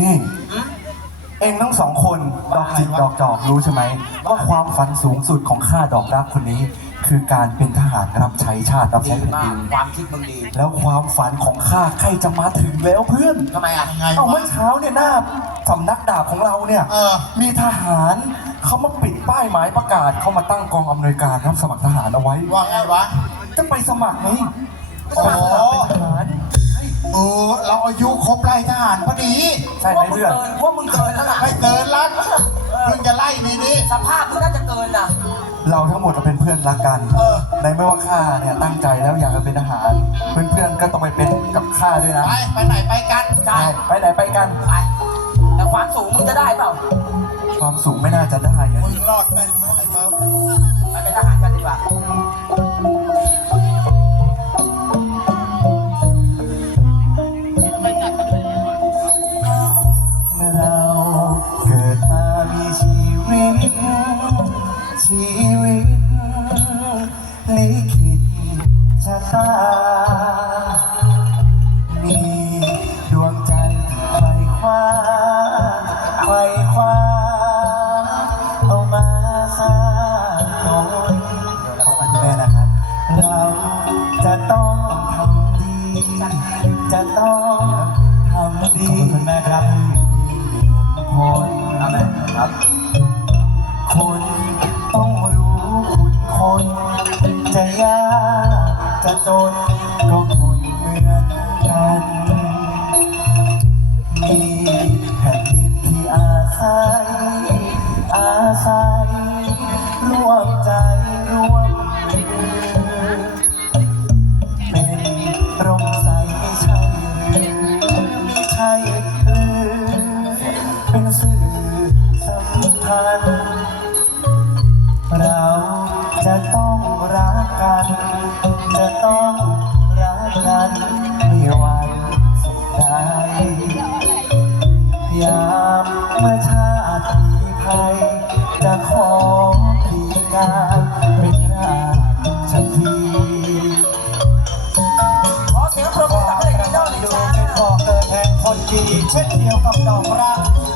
นี่เองทั้งสองคนดอกจิกดอกจอกรู้ใช่ไหมว่าความฝันสูงสุดของข้าดอกรักคนนี้ คือการเป็นทหารรับใช้ชาติรับใช้แผ่นดินความคิดมึงดีแล้วความฝันของข้าใครจะมาถึงแล้วเพื่อนทำไมอ่ะยังไงเมื่อเช้าเนี่ยหน้าสำนักดาบของเราเนี่ยมีทหารเขามาปิดป้ายหมายประกาศเขามาตั้งกองอำนวยการรับ สมัครทหารเอาไว้ ว่าไงวะจะไปสมัครไหมโอ้เราอายุครบไล่ทหารพอดีใช่ไหมเพื่อนว่ามึงเกินแล้วไหม่เกินละมึงจะไล่นี้นี่สภาพมึงน่าจะเกินอ่ะ เราทั้งหมดจะเป็นเพื่อนรักกันในไม่ว่าข้าเนี่ยตั้งใจแล้วอยากจะเป็นทหาร เพื่อนเพื่อนก็ต้องไปเป็นกับข้าด้วยนะ ไปไหนไปกันใช่ไปไหนไปกันไปแต่ความสูงมึงจะได้เปล่า ความสูงไม่น่าจะได้มึงรอดไปไหมต้องทำดี จะต้องทำดีขอบคุณแม่ครับคนอะไรครับ คนต้องรู้ คุณคนจะยากจะจนก็คุณเหมือนกันมีแผ่นดินที่อาศัย็นสื่อสัมพันธ์เราจะต้องรักกัน จะต้องรักกันไม่วันสุดใดยามเมื่อชาติไทยจะขอพี่กานเช่นเดียวกับดอกรัก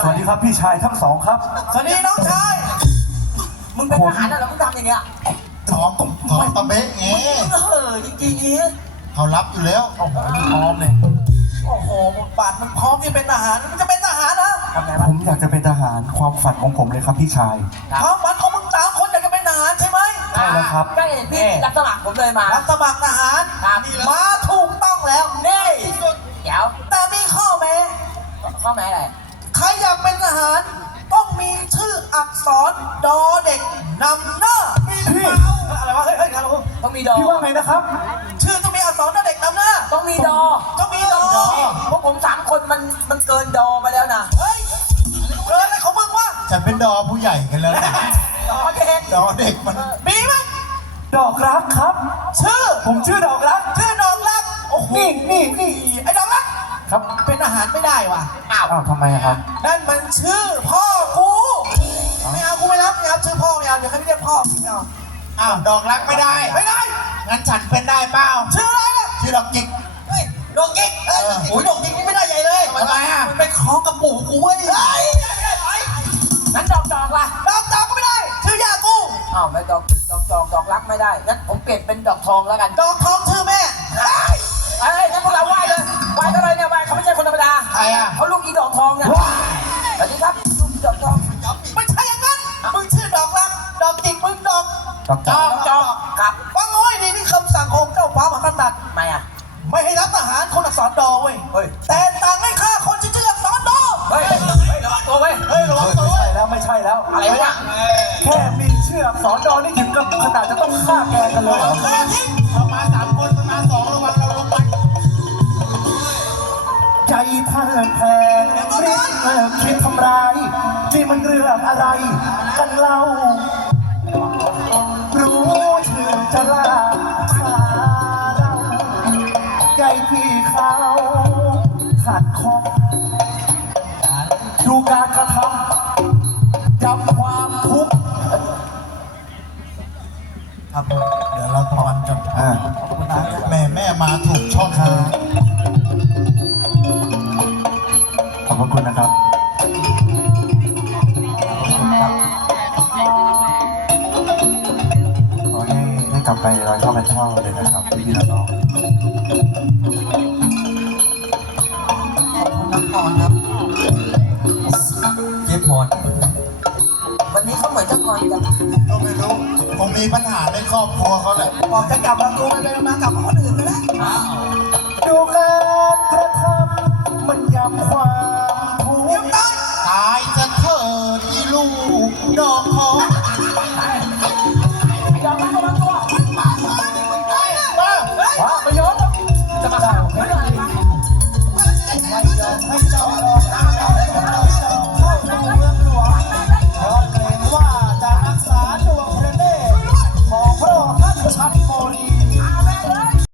สวัสดีครับพี่ชายทั้งสองครับสวัสดีน้องชาย มึงเป็นทหารแล้วมึงทำอย่างเงี้ยขอขอตะเบ๊ะเงเฮ้อจริงจๆเงี้ยเขารับอยู่แล้วโอ้โหพร้อมเลยโอ้โหมึงปาดมึงพร้อมที่เป็นทหารมึงจะเป็นทหารเหรอผมอยากจะเป็นทหารความฝันของผมเลยครับพี่ชายความฝันของมึงสามคนอยากจะเป็นทหารใช่ไหมใช่แล้วครับก็เห็นพี่รับสมัครผมเลยมารับสมัครทหารมาถูกต้องแล้วเน่เดี๋ยวแต่มีข้อแม้ข้อแม้อะไรอยากเป็นทหารต้องมีชื่ออักษรดอเด็กนำหน้าพี่อะไรวะเฮ้ยเฮ้ยครับต้องมีดอพี่ว่าไงนะครับชื่อต้องมีอักษรดอเด็กนำหน้าต้องมีดอต้องมีดอเพราะผมสามคนมันมันเกินดอไปแล้วนะเฮ้ยเกินอะไเขาบอกว่าจะเป็นดอผู้ใหญ่กันแล้วนะดอเด็ก ดอเด็กมันมีไหมดอกรักครับ ชื่อผมชื่อดอกรักชื่อดอกรักโอ้โหนี่นี่นี่ไอ้ดอกรักครับไม่ได้ว่ะ อ้าวทำไมครับ นั่นมันชื่อพ่อกูไม่เอากูไม่รับไม่รับชื่อพ่อไม่เอาเดี๋ยวเขาไม่เรียกพ่ออ้าวดอกรักไม่ได้ ไม่ได้ งั้นฉันเป็นได้เปล่าชื่ออะไรล่ะชื่อดอกจิกดอกจิกเฮ้ย ดอกจิกนี่ไม่ได้ใหญ่เลยทำไมอ่ะไปขอกับปู่กูเว้ยเฮ้ยไม่ได้นั่นดอกจอกล่ะ ดอกจอกก็ไม่ได้ ชื่อยากู อ้าวไม่ดอกดอกดอกรักไม่ได้ งั้นผมเปลี่ยนเป็นดอกทองแล้วกันดอกทองชื่อแม่องอ่ะสวัสดีครับจุงจอกจอกจอกไม่ใช่อย่างนั้น มึงชื่อดอกรักดอกจิกมึงดอกจอกจอกครับว่าง้อยนี่นี่คำสั่งของเจ้าฟ้ามหากษัดไม่อ่ะ ไม่ให้รับทหารคนอักษรดอเว้ยแต่ต่างให้ฆ่าคนชื่อชื่ออักษรดอเฮ้ยระวังตัวเว้ยเฮ้ยระวังตัวไม่ใช่แล้ว ไม่ใช่แล้วอะไรวะแค่มีชื่ออักษรดอนี่ถึงกับขนาดจะต้องฆ่าแกกันเลยทำไมต่าจท่านแพงรีบเคิดทำไรจีมันเรื่องอะไร กันเล่ารู้เธอจะลาขาเราใจที่เขาขัดคองดูการกระทำจำความทุกข์ครับเดี๋ยวเราตอนจบแม่แม่มาถูกช่องทางกลัไปเราชข้าไปเท่งเลยนะครับพี่พน้องน้องยิ้พอนวันนี้เขาเหมือนจะงอนกันก็ไม่รู้คงมีปัญหาในครอบครัวเขาแหละบอกจะกลับมากูไปเลยมากลับคนอื่นไปแล้วดูการกระทำมันยำความหูตายจะเถิดที่ลูกดอกของ